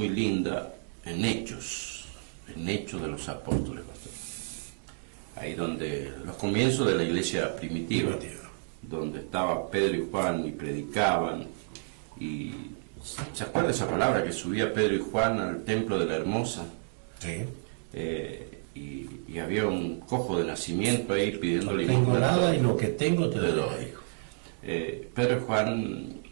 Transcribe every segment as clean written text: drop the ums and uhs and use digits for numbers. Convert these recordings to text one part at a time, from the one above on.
muy linda en Hechos de los Apóstoles, pastor. Ahí donde los comienzos de la iglesia primitiva, donde estaba Pedro y Juan y predicaban. Y ¿se acuerda esa palabra que subía Pedro y Juan al templo de la Hermosa? Sí. Y había un cojo de nacimiento ahí pidiéndole. No tengo nada y lo que tengo te lo doy. Pedro y Juan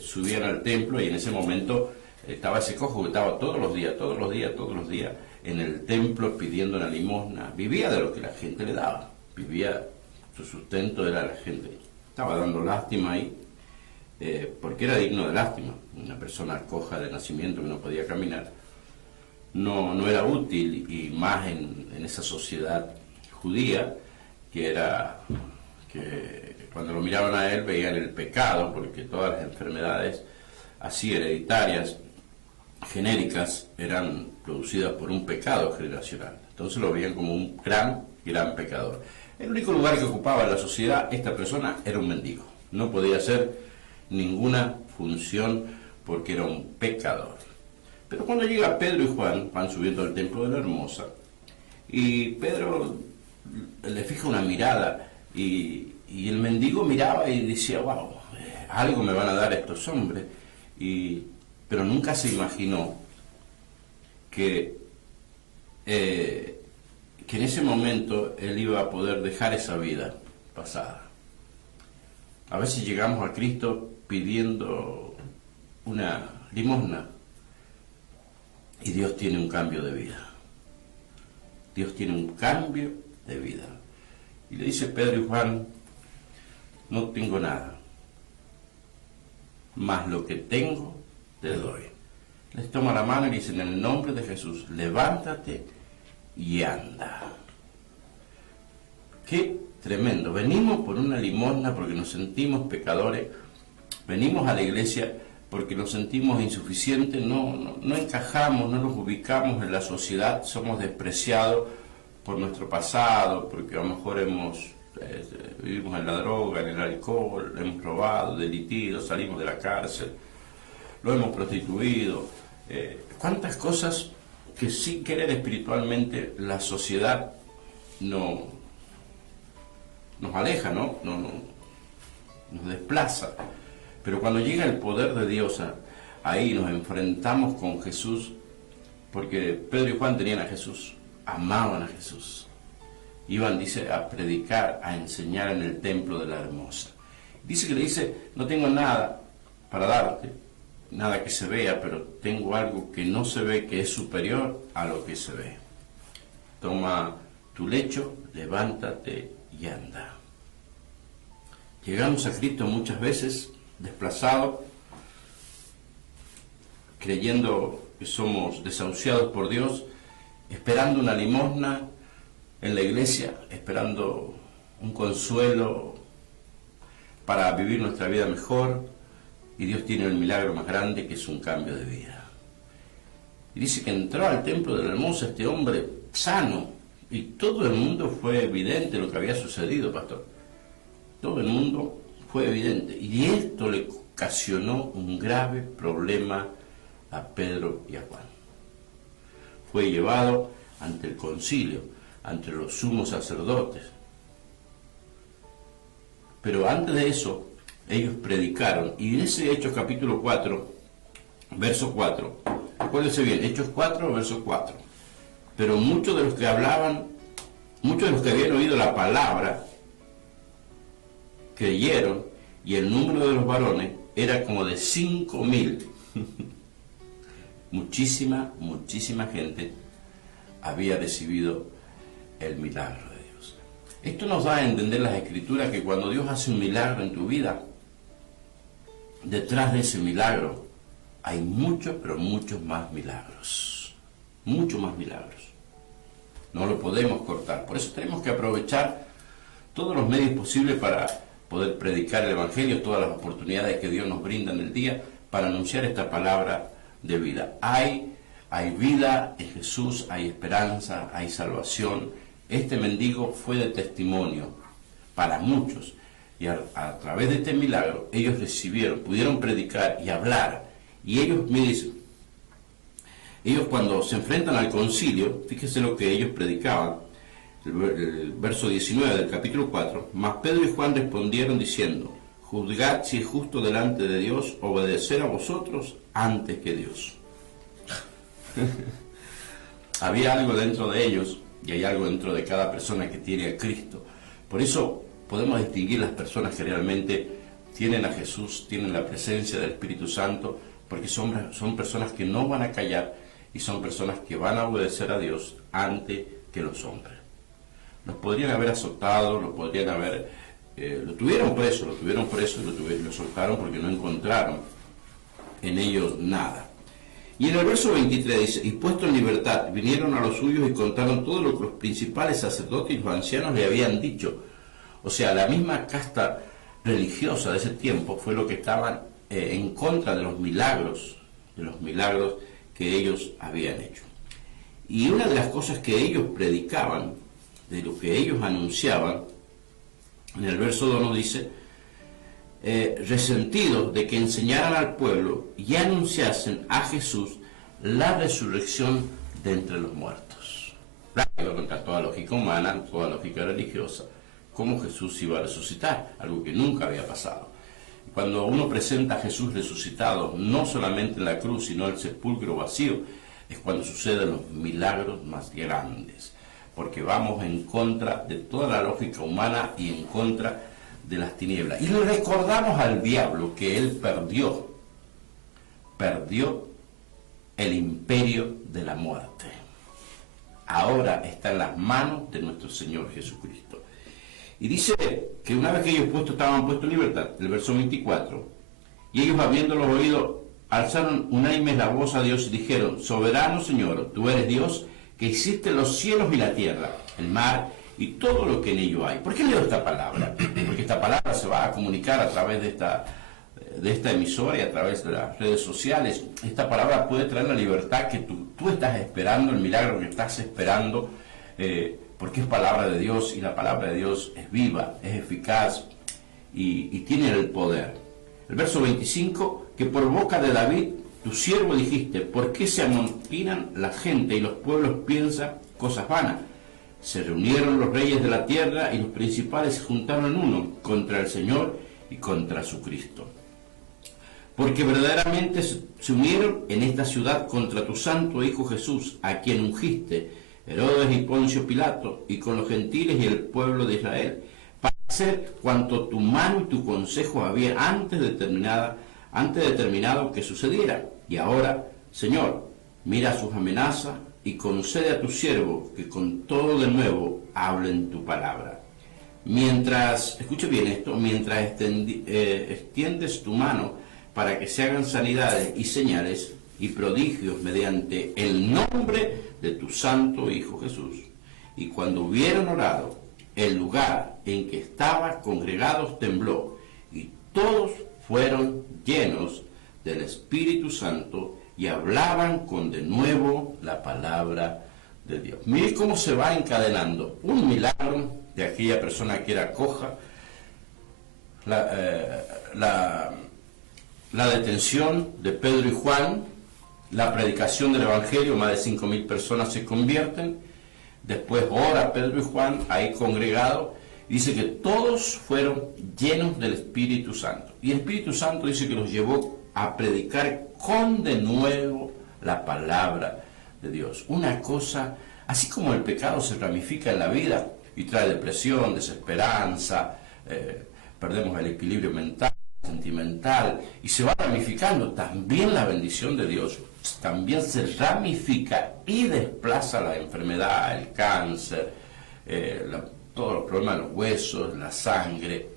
subían al templo y en ese momento estaba ese cojo que estaba todos los días en el templo pidiendo una limosna. Vivía de lo que la gente le daba, su sustento era la gente. Estaba dando lástima ahí, porque era digno de lástima. Una persona coja de nacimiento que no podía caminar no era útil, y más en esa sociedad judía que cuando lo miraban a él veían el pecado, porque todas las enfermedades así hereditarias, genéricas, eran producidas por un pecado generacional. Entonces lo veían como un gran pecador. El único lugar que ocupaba en la sociedad esta persona era un mendigo. No podía hacer ninguna función porque era un pecador. Pero cuando llega Pedro y Juan, van subiendo al templo de la Hermosa, y Pedro le fija una mirada, y el mendigo miraba y decía, wow, algo me van a dar estos hombres, pero nunca se imaginó que en ese momento él iba a poder dejar esa vida pasada. A veces llegamos a Cristo pidiendo una limosna, y Dios tiene un cambio de vida. Dios tiene un cambio de vida. Y le dice Pedro y Juan, no tengo nada, mas lo que tengo te doy. Les toma la mano y le dice, en el nombre de Jesús, levántate y anda. Qué tremendo. Venimos por una limosna porque nos sentimos pecadores. Venimos a la iglesia porque nos sentimos insuficientes, no encajamos, no nos ubicamos en la sociedad, somos despreciados por nuestro pasado, porque a lo mejor vivimos en la droga, en el alcohol, hemos robado, delitido, salimos de la cárcel, lo hemos prostituido. Cuántas cosas que sin querer espiritualmente la sociedad nos aleja, nos desplaza. Pero cuando llega el poder de Dios, ahí nos enfrentamos con Jesús, porque Pedro y Juan tenían a Jesús, amaban a Jesús. Iban, dice, a predicar, a enseñar en el templo de la Hermosa. Dice que le dice, no tengo nada para darte, nada que se vea, pero tengo algo que no se ve, que es superior a lo que se ve. Toma tu lecho, levántate y anda. Llegamos a Cristo muchas veces desplazados, creyendo que somos desahuciados por Dios, esperando una limosna en la iglesia, esperando un consuelo para vivir nuestra vida mejor, y Dios tiene el milagro más grande, que es un cambio de vida. Y dice que entró al templo de la Hermosa este hombre sano, y todo el mundo fue evidente lo que había sucedido, pastor. Todo el mundo fue evidente, y esto le ocasionó un grave problema a Pedro y a Juan. Fue llevado ante el concilio, ante los sumos sacerdotes. Pero antes de eso, ellos predicaron, y en ese Hechos capítulo 4, verso 4, acuérdense bien, Hechos 4, verso 4, pero muchos de los que hablaban, muchos de los que habían oído la palabra, creyeron, y el número de los varones era como de 5,000. muchísima gente había recibido el milagro de Dios. Esto nos da a entender las Escrituras que cuando Dios hace un milagro en tu vida, detrás de ese milagro hay muchos, pero muchos más milagros. Muchos más milagros. No lo podemos cortar. Por eso tenemos que aprovechar todos los medios posibles para poder predicar el Evangelio, todas las oportunidades que Dios nos brinda en el día para anunciar esta palabra de vida. Hay vida en Jesús, hay esperanza, hay salvación. Este mendigo fue de testimonio para muchos, y a través de este milagro ellos pudieron predicar y hablar, y ellos me dicen, Ellos cuando se enfrentan al concilio, fíjese lo que ellos predicaban, el verso 19 del capítulo 4, mas Pedro y Juan respondieron diciendo, juzgad si es justo delante de Dios obedecer a vosotros antes que Dios. Había algo dentro de ellos, y hay algo dentro de cada persona que tiene a Cristo. Por eso podemos distinguir las personas que realmente tienen a Jesús, tienen la presencia del Espíritu Santo, porque son personas que no van a callar y son personas que van a obedecer a Dios antes que los hombres. Los podrían haber azotado, los podrían haber... lo tuvieron preso y lo soltaron porque no encontraron en ellos nada. Y en el verso 23 dice, y puesto en libertad, vinieron a los suyos y contaron todo lo que los principales sacerdotes y los ancianos le habían dicho. O sea, la misma casta religiosa de ese tiempo fue lo que estaban en contra de los milagros que ellos habían hecho. Y una de las cosas que ellos predicaban, de lo que ellos anunciaban, en el verso 2 nos dice, resentidos de que enseñaran al pueblo y anunciasen a Jesús la resurrección de entre los muertos. Claro, contra toda lógica humana, toda lógica religiosa, cómo Jesús iba a resucitar, algo que nunca había pasado. Cuando uno presenta a Jesús resucitado, no solamente en la cruz, sino el sepulcro vacío, es cuando suceden los milagros más grandes, porque vamos en contra de toda la lógica humana y en contra de las tinieblas. Y le recordamos al diablo que él perdió el imperio de la muerte. Ahora está en las manos de nuestro Señor Jesucristo. Y dice que una vez que ellos estaban puestos en libertad, el verso 24, y ellos habiéndolos oído, alzaron unánimes la voz a Dios y dijeron, soberano Señor, tú eres Dios, que hiciste los cielos y la tierra, el mar y todo lo que en ello hay. ¿Por qué leo esta palabra? Porque esta palabra se va a comunicar a través de esta emisora y a través de las redes sociales. Esta palabra puede traer la libertad que tú estás esperando, el milagro que estás esperando, porque es palabra de Dios y la palabra de Dios es viva, es eficaz y tiene el poder. El verso 25, que por boca de David, tu siervo dijiste, ¿por qué se amontinan la gente y los pueblos piensan cosas vanas? Se reunieron los reyes de la tierra y los principales se juntaron en uno contra el Señor y contra su Cristo. Porque verdaderamente se unieron en esta ciudad contra tu santo Hijo Jesús, a quien ungiste, Herodes y Poncio Pilato, y con los gentiles y el pueblo de Israel, para hacer cuanto tu mano y tu consejo había antes determinado que sucediera. Y ahora, Señor, mira sus amenazas y concede a tu siervo que con todo de nuevo hablen tu palabra. Mientras, escuche bien esto, mientras extiendes tu mano para que se hagan sanidades y señales y prodigios mediante el nombre de tu santo Hijo Jesús. Y cuando hubieron orado, el lugar en que estaban congregados tembló, y todos fueron llenos del Espíritu Santo y hablaban con denuedo la palabra de Dios. Mire cómo se va encadenando un milagro de aquella persona que era coja, la detención de Pedro y Juan, la predicación del Evangelio, más de 5.000 personas se convierten, después ora Pedro y Juan ahí congregados, dice que todos fueron llenos del Espíritu Santo. Y el Espíritu Santo dice que los llevó a predicar con denuedo la palabra de Dios. Una cosa, así como el pecado se ramifica en la vida y trae depresión, desesperanza, perdemos el equilibrio mental, sentimental, y se va ramificando, también la bendición de Dios también se ramifica y desplaza la enfermedad, el cáncer, todos los problemas de los huesos, la sangre,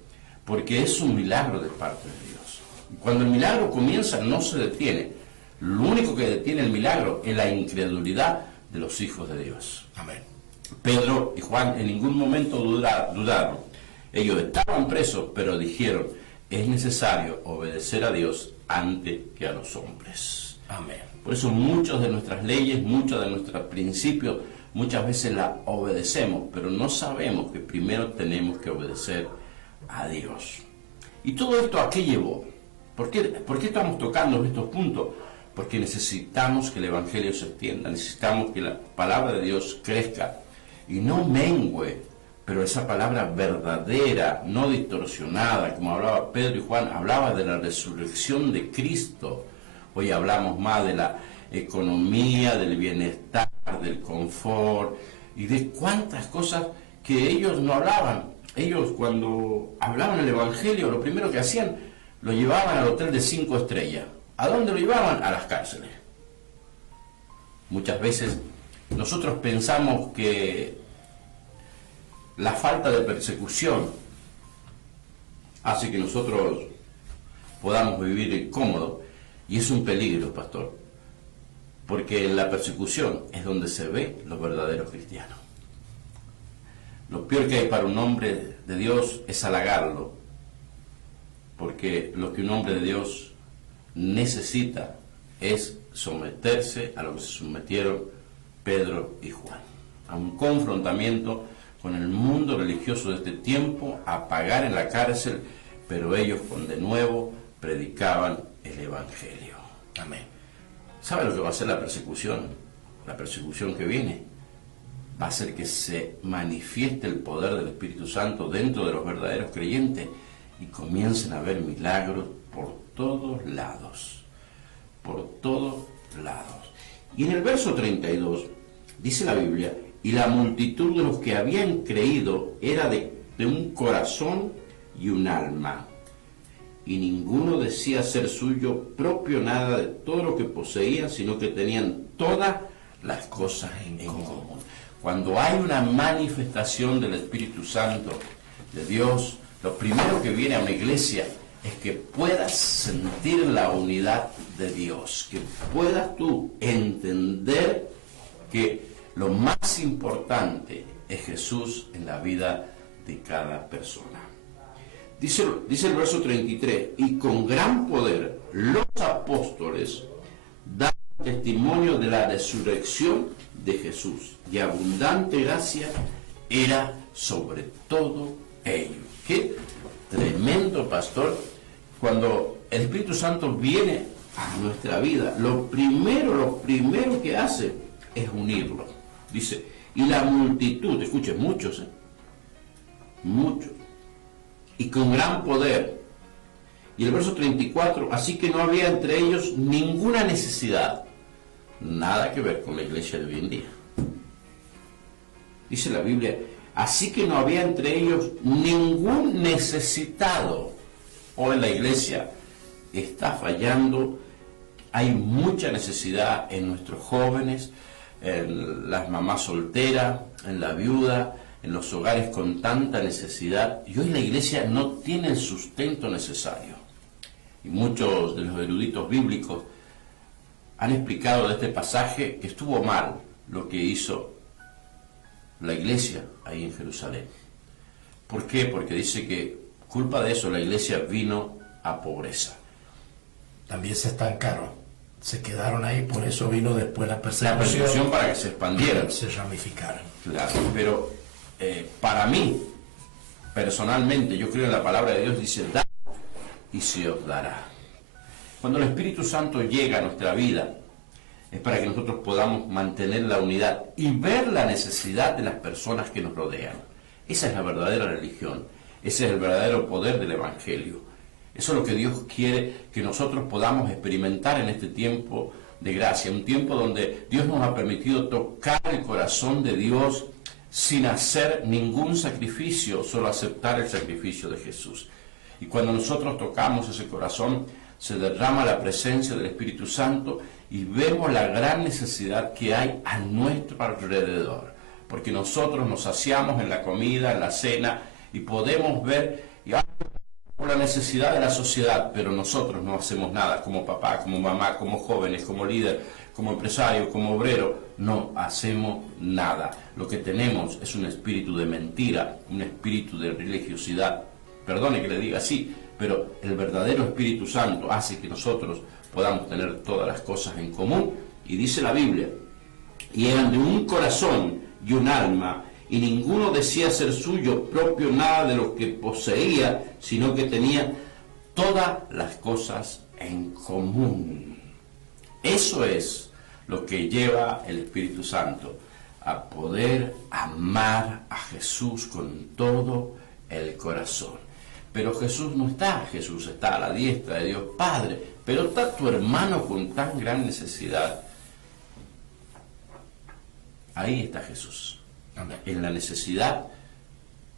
porque es un milagro de parte de Dios. Cuando el milagro comienza no se detiene. Lo único que detiene el milagro es la incredulidad de los hijos de Dios. Amén. Pedro y Juan en ningún momento dudaron. Ellos estaban presos, pero dijeron, es necesario obedecer a Dios antes que a los hombres. Amén. Por eso muchas de nuestras leyes, muchos de nuestros principios, muchas veces las obedecemos, pero no sabemos que primero tenemos que obedecer a Dios. ¿Y todo esto a qué llevó? ¿Por qué estamos tocando estos puntos? porque necesitamos que el Evangelio se extienda, necesitamos que la palabra de Dios crezca y no mengüe, pero esa palabra verdadera, no distorsionada, como hablaba Pedro y Juan, hablaba de la resurrección de Cristo. Hoy hablamos más de la economía, del bienestar, del confort y de cuántas cosas que ellos no hablaban. Ellos cuando hablaban el Evangelio, lo primero que hacían, lo llevaban al hotel de 5 estrellas. ¿A dónde lo llevaban? A las cárceles. Muchas veces nosotros pensamos que la falta de persecución hace que nosotros podamos vivir cómodos, y es un peligro, pastor, porque en la persecución es donde se ve los verdaderos cristianos. Lo peor que hay para un hombre de Dios es halagarlo, porque lo que un hombre de Dios necesita es someterse a lo que se sometieron Pedro y Juan, a un confrontamiento con el mundo religioso de este tiempo, a pagar en la cárcel, pero ellos con de nuevo predicaban el Evangelio. Amén. ¿Sabe lo que va a hacer la persecución? La persecución que viene va a hacer que se manifieste el poder del Espíritu Santo dentro de los verdaderos creyentes y comiencen a haber milagros por todos lados. Por todos lados. Y en el verso 32 dice la Biblia: y la multitud de los que habían creído era de un corazón y un alma, y ninguno decía ser suyo propio nada de todo lo que poseían, sino que tenían todas las cosas en común. Cuando hay una manifestación del Espíritu Santo de Dios, lo primero que viene a una iglesia es que puedas sentir la unidad de Dios, que puedas tú entender que lo más importante es Jesús en la vida de cada persona. Dice el verso 33, y con gran poder los apóstoles dan testimonio de la resurrección de Jesús, y abundante gracia era sobre todo ellos. Qué tremendo, pastor, cuando el Espíritu Santo viene a nuestra vida, lo primero que hace es unirlo. Dice, y la multitud, escuchen, muchos, muchos, y con gran poder. Y el verso 34, así que no había entre ellos ninguna necesidad. Nada que ver con la iglesia de hoy en día. Dice la Biblia, así que no había entre ellos ningún necesitado. Hoy la iglesia está fallando, hay mucha necesidad en nuestros jóvenes, en las mamás solteras, en la viuda, en los hogares con tanta necesidad, y hoy la iglesia no tiene el sustento necesario. Y muchos de los eruditos bíblicos han explicado de este pasaje que estuvo mal lo que hizo la iglesia ahí en Jerusalén. ¿Por qué? Porque dice que culpa de eso la iglesia vino a pobreza. También se estancaron, se quedaron ahí, por eso vino después la persecución. persecución. La persecución para que se expandieran. Se ramificaran. Claro, pero para mí, personalmente, yo creo en la palabra de Dios, dice, da y se os dará. Cuando el Espíritu Santo llega a nuestra vida, es para que nosotros podamos mantener la unidad y ver la necesidad de las personas que nos rodean. Esa es la verdadera religión, ese es el verdadero poder del Evangelio. Eso es lo que Dios quiere que nosotros podamos experimentar en este tiempo de gracia, un tiempo donde Dios nos ha permitido tocar el corazón de Dios sin hacer ningún sacrificio, solo aceptar el sacrificio de Jesús. Y cuando nosotros tocamos ese corazón, se derrama la presencia del Espíritu Santo y vemos la gran necesidad que hay a nuestro alrededor, porque nosotros nos saciamos en la comida, en la cena, y podemos ver por la necesidad de la sociedad, pero nosotros no hacemos nada como papá, como mamá, como jóvenes, como líder, como empresario, como obrero, no hacemos nada. Lo que tenemos es un espíritu de mentira, un espíritu de religiosidad. Perdone que le diga así, pero el verdadero Espíritu Santo hace que nosotros podamos tener todas las cosas en común. Y dice la Biblia, y eran de un corazón y un alma, y ninguno decía ser suyo propio nada de lo que poseía, sino que tenía todas las cosas en común. Eso es lo que lleva el Espíritu Santo a poder amar a Jesús con todo el corazón. Pero Jesús no está, Jesús está a la diestra de Dios Padre, pero está tu hermano con tan gran necesidad. Ahí está Jesús, Amén. en la necesidad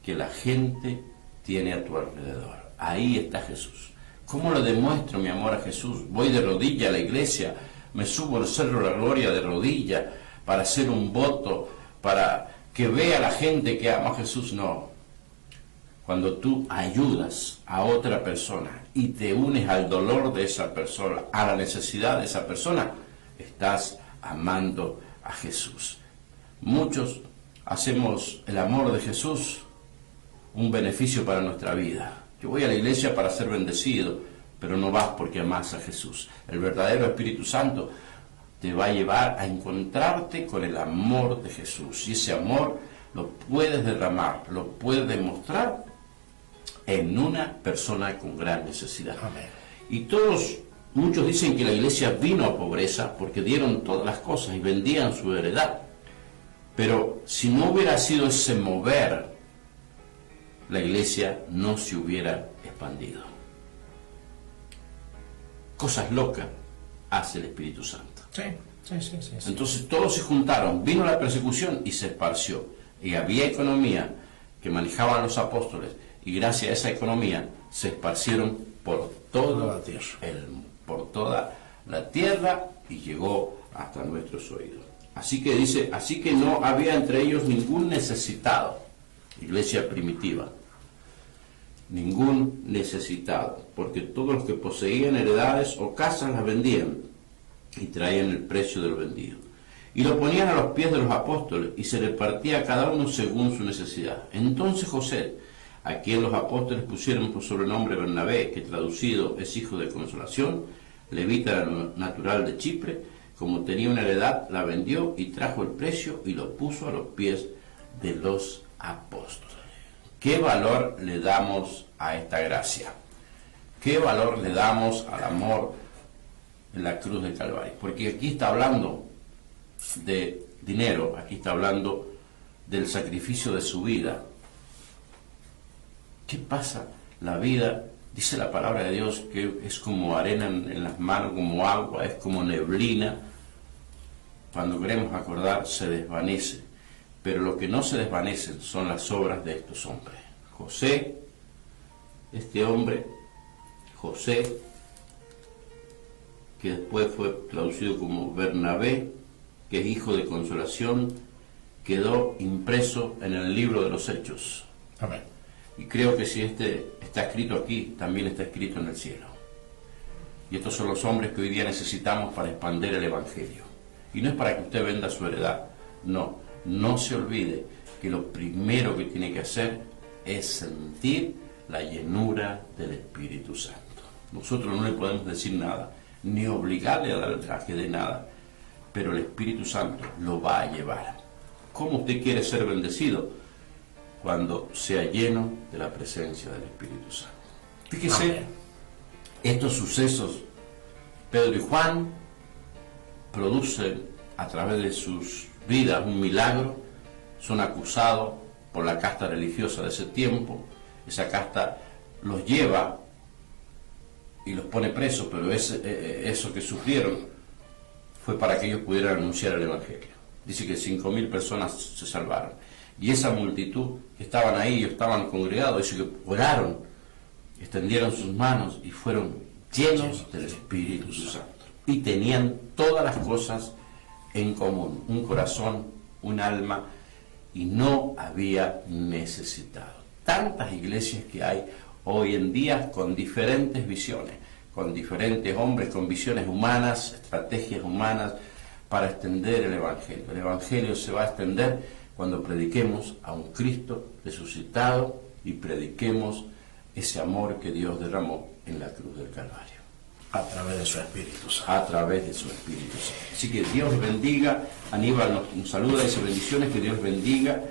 que la gente tiene a tu alrededor. Ahí está Jesús. ¿Cómo le demuestro mi amor a Jesús? Voy de rodilla a la iglesia, me subo al cerro de la gloria de rodilla para hacer un voto, para que vea la gente que ama a Jesús. No. Cuando tú ayudas a otra persona y te unes al dolor de esa persona, a la necesidad de esa persona, estás amando a Jesús. Muchos hacemos el amor de Jesús un beneficio para nuestra vida. Yo voy a la iglesia para ser bendecido, pero no vas porque amas a Jesús. El verdadero Espíritu Santo te va a llevar a encontrarte con el amor de Jesús. Y ese amor lo puedes derramar, lo puedes demostrar en una persona con gran necesidad. Amén. Y muchos dicen que la iglesia vino a pobreza porque dieron todas las cosas y vendían su heredad. Pero si no hubiera sido ese mover, la iglesia no se hubiera expandido. Cosas locas hace el Espíritu Santo. Sí. Entonces todos se juntaron, vino la persecución y se esparció. Y había economía que manejaban los apóstoles, y gracias a esa economía se esparcieron por toda la tierra y llegó hasta nuestros oídos. Así que dice, así que no había entre ellos ningún necesitado, iglesia primitiva, ningún necesitado, porque todos los que poseían heredades o casas las vendían y traían el precio del vendido, y lo ponían a los pies de los apóstoles, y se repartía a cada uno según su necesidad. Entonces José, a quien los apóstoles pusieron por sobrenombre Bernabé, que traducido es hijo de consolación, levita natural de Chipre, como tenía una heredad, la vendió y trajo el precio y lo puso a los pies de los apóstoles. ¿Qué valor le damos a esta gracia? ¿Qué valor le damos al amor en la cruz del Calvario? Porque aquí está hablando de dinero, aquí está hablando del sacrificio de su vida. ¿Qué pasa? La vida, dice la palabra de Dios, que es como arena en las manos, como agua, es como neblina. Cuando queremos acordar, se desvanece. Pero lo que no se desvanecen son las obras de estos hombres. José, este hombre, José, que después fue traducido como Bernabé, que es hijo de consolación, quedó impreso en el libro de los Hechos. Amén. Y creo que si este está escrito aquí, también está escrito en el cielo. Y estos son los hombres que hoy día necesitamos para expandir el Evangelio. Y no es para que usted venda su heredad, no se olvide que lo primero que tiene que hacer es sentir la llenura del Espíritu Santo. Nosotros no le podemos decir nada, ni obligarle a que dé nada, pero el Espíritu Santo lo va a llevar. ¿Cómo usted quiere ser bendecido? Cuando sea lleno de la presencia del Espíritu Santo. Fíjese, Amén. Estos sucesos, Pedro y Juan producen a través de sus vidas un milagro, son acusados por la casta religiosa de ese tiempo, esa casta los lleva y los pone presos, pero eso que sufrieron fue para que ellos pudieran anunciar el Evangelio. Dice que 5.000 personas se salvaron. Y esa multitud que estaban ahí, estaban congregados, dice que oraron, extendieron sus manos y fueron llenos del Espíritu Santo. Y tenían todas las cosas en común, un corazón, un alma, y no había necesitado. Tantas iglesias que hay hoy en día con diferentes visiones, con diferentes hombres, con visiones humanas, estrategias humanas para extender el Evangelio. El Evangelio se va a extender cuando prediquemos a un Cristo resucitado y prediquemos ese amor que Dios derramó en la cruz del Calvario. A través de su Espíritu Santo. A través de su Espíritu Santo. Así que Dios bendiga. Aníbal nos saluda, dice bendiciones, que Dios bendiga.